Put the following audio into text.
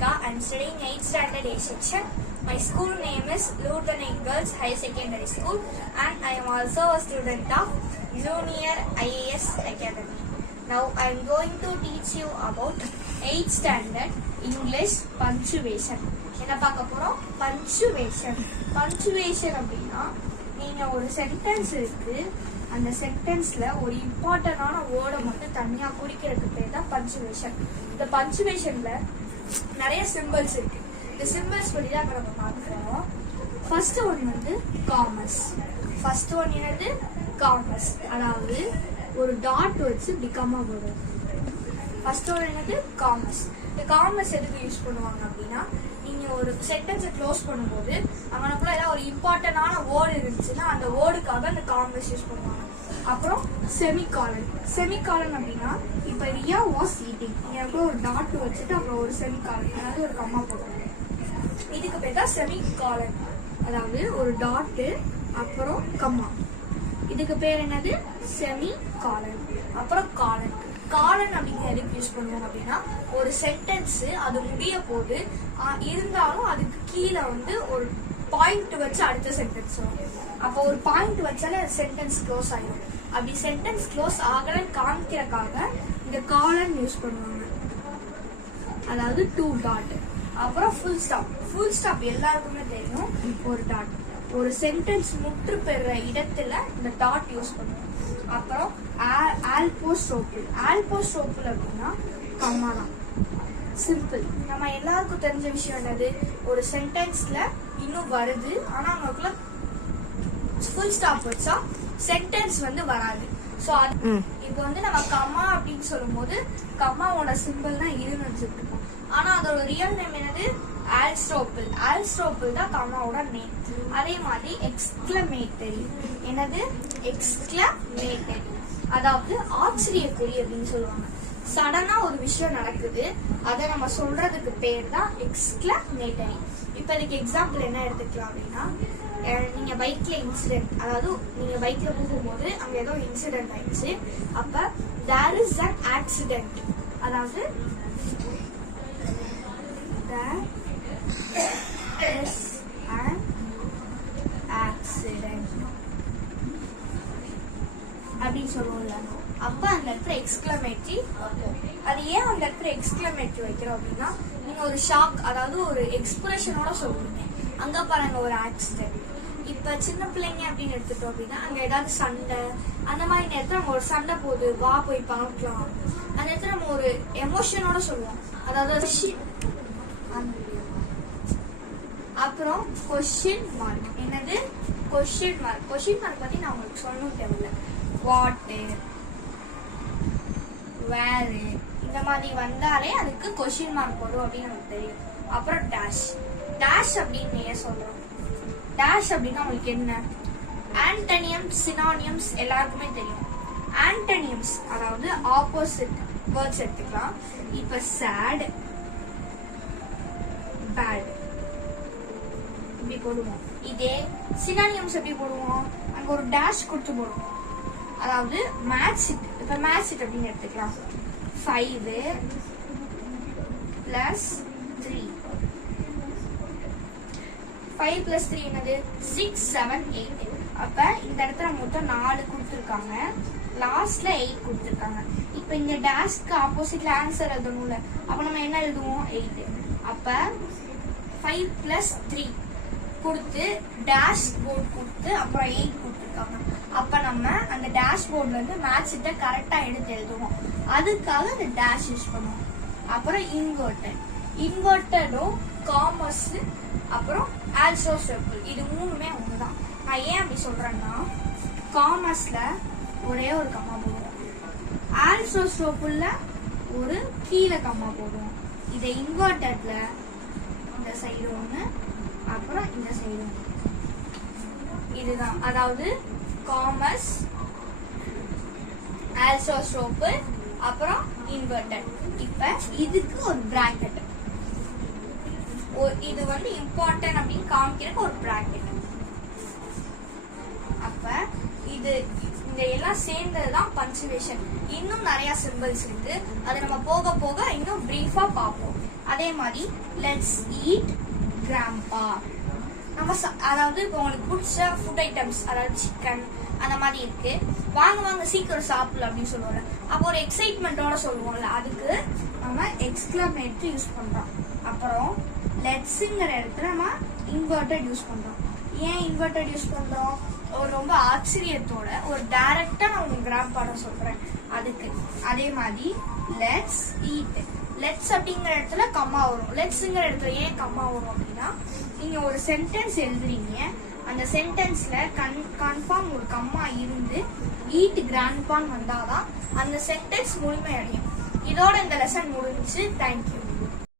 Anushka. I am studying 8th standard A section. My school name is Lieutenant Girls High Secondary School and I am also a student of Junior IAS Academy. Now I am going to teach you about 8th standard English punctuation. என்ன பார்க்க போறோம்? Punctuation. Punctuation அப்படின்னா நீங்க ஒரு sentence இருக்கு, அந்த சென்டென்ஸ்ல ஒரு இம்பார்ட்டன்டான வேர்டை மட்டும் தனியா குறிக்கிறதுக்கு பேர் தான் பஞ்சுவேஷன். இந்த பஞ்சுவேஷன்ல நிறைய சிம்பிள்ஸ் இருக்கு. இந்த சிம்பிள்ஸ் பத்தி தான் நம்ம பார்க்கிறோம். ஃபர்ஸ்ட் ஒன் வந்து காமர்ஸ். ஃபர்ஸ்ட் ஒன் என்னது? காமர்ஸ். அதாவது ஒரு டாட் வச்சு இப்படி கம்மா போடுவோம். ஃபர்ஸ்ட் ஒன் என்னது? காமர்ஸ். இந்த காமர்ஸ் எதுக்கு யூஸ் பண்ணுவாங்க அப்படின்னா, நீங்க ஒரு சென்டென்ஸை க்ளோஸ் பண்ணும்போது அவனுக்குள்ள ஏதாவது ஒரு இம்பார்ட்டன்டான வேர்டு இருந்துச்சுன்னா அந்த வேர்டுக்காக அந்த காமர்ஸ் யூஸ் பண்ணுவாங்க. அப்புறம் செமிகாலன். செமிகாலன் அப்படின்னா இப்ப ரியா வாஸ் ஈட்டிங், எனக்கு ஒரு டாட் வச்சுட்டு அப்புறம் ஒரு செமிகாலன், அதாவது ஒரு கம்மா போடுவாங்க. இதுக்கு பேர் தான் செமிகாலன். அதாவது ஒரு டாட்டு அப்புறம் கம்மா. இதுக்கு பேர் என்னது? செமிகாலன். அப்புறம் காலன். காலன் அப்படிங்கிற எதுக்கு யூஸ் பண்ணுவோம் அப்படின்னா, ஒரு சென்டென்ஸ் அது முடிய போது இருந்தாலும் அதுக்கு கீழே வந்து ஒரு பாயிண்ட் வச்சு அடுத்த சென்டென்ஸ் வரும். அப்போ ஒரு பாயிண்ட் வச்சாலே சென்டென்ஸ் க்ளோஸ் ஆயிடும். அப்படி சென்டென்ஸ் க்ளோஸ் ஆகலன்னு காமிக்கிறதுக்காக இந்த காலன் யூஸ் பண்ணுவாங்க. அதாவது டூ டாட். அப்புறம் ஃபுல் ஸ்டாப். ஃபுல் ஸ்டாப் எல்லாருக்குமே தெரியும். ஒரு டாட் ஒரு சென்டென்ஸ் முற்று பெற இடத்துல இந்த டாட் யூஸ் பண்ணுவோம். அப்புறம் ஆல்போஸ்ட்ரோபிள். ஆல்போஸ்ட்ரோபிள் அப்படின்னா கம்மா தான். சிம்பிள். நம்ம எல்லாருக்கும் தெரிஞ்ச விஷயம் என்னது? ஒரு சென்டென்ஸ்ல இன்னும் வருது ஆனா அவங்களுக்குள்ள ஃபுல் ஸ்டாப் வச்சா சென்டென்ஸ் வந்து வராது. ஸோ அது இப்போ வந்து நம்ம கம்மா அப்படின்னு சொல்லும் போது கம்மாவோட சிம்பிள் தான் இதுன்னு வச்சுட்டு இருக்கோம். ஆனா அதோட ரியல் நேம் என்னது? ஆல்ஸ்ட்ரோபிள். ஆல்ஸ்ட்ரோபிள் தான் கம்மாவோட நேம். அதே மாதிரி எக்ஸ்கிளமேட்டரி. என்னது? எக்ஸ்கிளமேட்டரி. அதாவது ஆச்சரியக்குறி அப்படின்னு சொல்லுவாங்க. சடனா ஒரு விஷயம் நடக்குது, அதை நம்ம சொல்றதுக்கு பேர் தான் எக்ஸ்கிளமேட்டரி. இப்ப இதுக்கு எக்ஸாம்பிள் என்ன எடுத்துக்கலாம் அப்படின்னா, நீங்க பைக்ல இன்சிடென்ட், அதாவது நீங்க பைக்ல போகும்போது அங்க ஏதோ இன்சிடென்ட் ஆயிடுச்சு. அப்ப there is an accident. அதாவது there is an accident அப்படின்னு சொல்லுவோம்ல. அப்ப அந்த இடத்துல எக்ஸ்கிளமேட்டரி வைப்போம். அது ஏன் அந்த இடத்துல எக்ஸ்கிளமேட்டரி வைக்கிறோம் அப்படின்னா, நீங்க ஒரு ஷாக், அதாவது ஒரு எக்ஸ்பிரஷனோட சொல்லுவீங்க. அங்க பாருங்க ஒரு ஆக்சிடென்ட். இப்ப சின்ன பிள்ளைங்க அப்படின்னு எடுத்துட்டோம் அப்படின்னா, அங்க ஏதாவது சண்டை அந்த மாதிரி நேரத்துல நம்ம ஒரு சண்டை போகுது, வா போய் பார்க்கலாம், அந்த இடத்துல நம்ம ஒரு எமோஷனோட சொல்லுவோம். அதாவது அப்புறம் கொஸ்டின் மார்க். என்னது? Question mark. கொஸ்டின் மார்க் பத்தி நான் உங்களுக்கு சொல்லணும் தேவையில்லை. வாட், வேர் இந்த மாதிரி வந்தாலே அதுக்கு கொஸ்டின் மார்க் வரும் அப்படின்னு நமக்கு தெரியும். அப்புறம் டேஷ். டேஷ் அப்படின்னு ஏன் சொல்றோம்? டேஷ் அப்படின்னா உங்களுக்கு என்ன? ஆன்டனியம்ஸ், சினானியம்ஸ் எல்லாருக்குமே தெரியும். ஆன்டனியம்ஸ் அதாவது ஆப்போசிட் வேர்ட்ஸ் எடுத்துக்கலாம். இப்ப சேட், பேட் இப்படி போடுவோம். இதே சினானியம்ஸ் எப்படி போடுவோம்? அங்க ஒரு டேஷ் கொடுத்து போடுவோம். அதாவது மேட்ச் இட். இப்ப மேட்ச் இட் அப்படின்னு எடுத்துக்கலாம். 5 + 3. 5 + 3 என்னது? 6, 7, 8. அப்ப இந்த இடத்துல மொத்தம் 4 கொடுத்துருக்காங்க, லாஸ்ட்ல 8 கொடுத்துருக்காங்க. இப்ப இந்த டேஷ்க்கு ஆப்போசிட்ல ஆன்சர் எழுதணும்ல, அப்ப நம்ம என்ன எழுதுவோம்? 8. அப்ப 5 + 3 கொடுத்து டேஷ் போர்டு கொடுத்து அப்புறம் 8 கொடுத்துருக்காங்க. அப்ப நம்ம அந்த டேஷ் போர்ட்ல இருந்து மேட்ச் இட்ட கரெக்டா எடுத்து எழுதுவோம். அதுக்காக அந்த டேஷ் யூஸ் பண்ணுவோம். அப்புறம் இன்வெர்டட். இன்வெர்டடும் காமர்ஸ் அப்புறம் ஆல்சோஸ்ட்ரோபிள் இது மூணுமே ஒண்ணுதான். நான் ஏன் அப்படி சொல்றேன்னா, காமர்ஸ்ல ஒரே ஒரு கம்மா போடுவோம், ஆல்சோஸ்ட்ரோபிள்ல ஒரு கீழே கம்மா போடுவோம். இதை இன்வெர்டட்ல இந்த சைடு ஒண்ணு அப்புறம் இந்த சைடு ஒண்ணு. இதுதான் அதாவது காமர்ஸ், ஆல்சோஸ்ட்ரோபிள் அப்புறம் இன்வெர்டட். இப்ப இதுக்கு ஒரு பிராக்கெட், இது வந்து இம்பார்ட்டன்ட் அப்படின்னு காமிக்கிறதுக்கு ஒரு பிராக்கெட். அப்ப இது இந்த எல்லாம் சேர்ந்ததுதான் பஞ்சுவேஷன். இன்னும் நிறைய சிம்பிள்ஸ் இருக்கு, அதை நம்ம போக போக இன்னும் பிரீஃபா பார்ப்போம். அதே மாதிரி லெட்ஸ் ஈட் கிராம்பா. நம்ம அதாவது இப்போ உங்களுக்கு பிடிச்ச ஃபுட் ஐட்டம்ஸ், அதாவது சிக்கன் அந்த மாதிரி இருக்கு, வாங்க வாங்க சீக்கிரம் சாப்பிடலாம் அப்படின்னு சொல்லுவோம்ல, அப்போ ஒரு எக்ஸைட்மெண்ட்டோட சொல்லுவோம்ல, அதுக்கு நம்ம எக்ஸ்க்ளமேட்டரி யூஸ் பண்றோம். அப்புறம் லெட்ஸுங்கிற இடத்துல நம்ம இன்வெர்டட் யூஸ் பண்றோம். ஏன் இன்வெர்டட் யூஸ் பண்றோம்? ஒரு ரொம்ப ஆச்சரியத்தோட ஒரு டைரக்டா நான் உங்க கிராம்பாட சொல்றேன் அதுக்கு. அதே மாதிரி லெட்ஸ் ஈட், லெட்ஸ் அப்படிங்கிற இடத்துல கம்மா வரும், லெட்ஸுங்கிற இடத்துல ஏன் கம்மா வரும் அப்படின்னா, நீங்க ஒரு சென்டென்ஸ் எழுதுறீங்க, அந்த சென்டென்ஸ்ல கன்ஃபார்ம் ஒரு கம்மா இருந்து ஈட் கிராண்ட்பான்னு வந்தாதான் அந்த சென்டென்ஸ் முழுமையடையும். இதோட இந்த லெசன் முடிஞ்சு. தேங்க்யூ.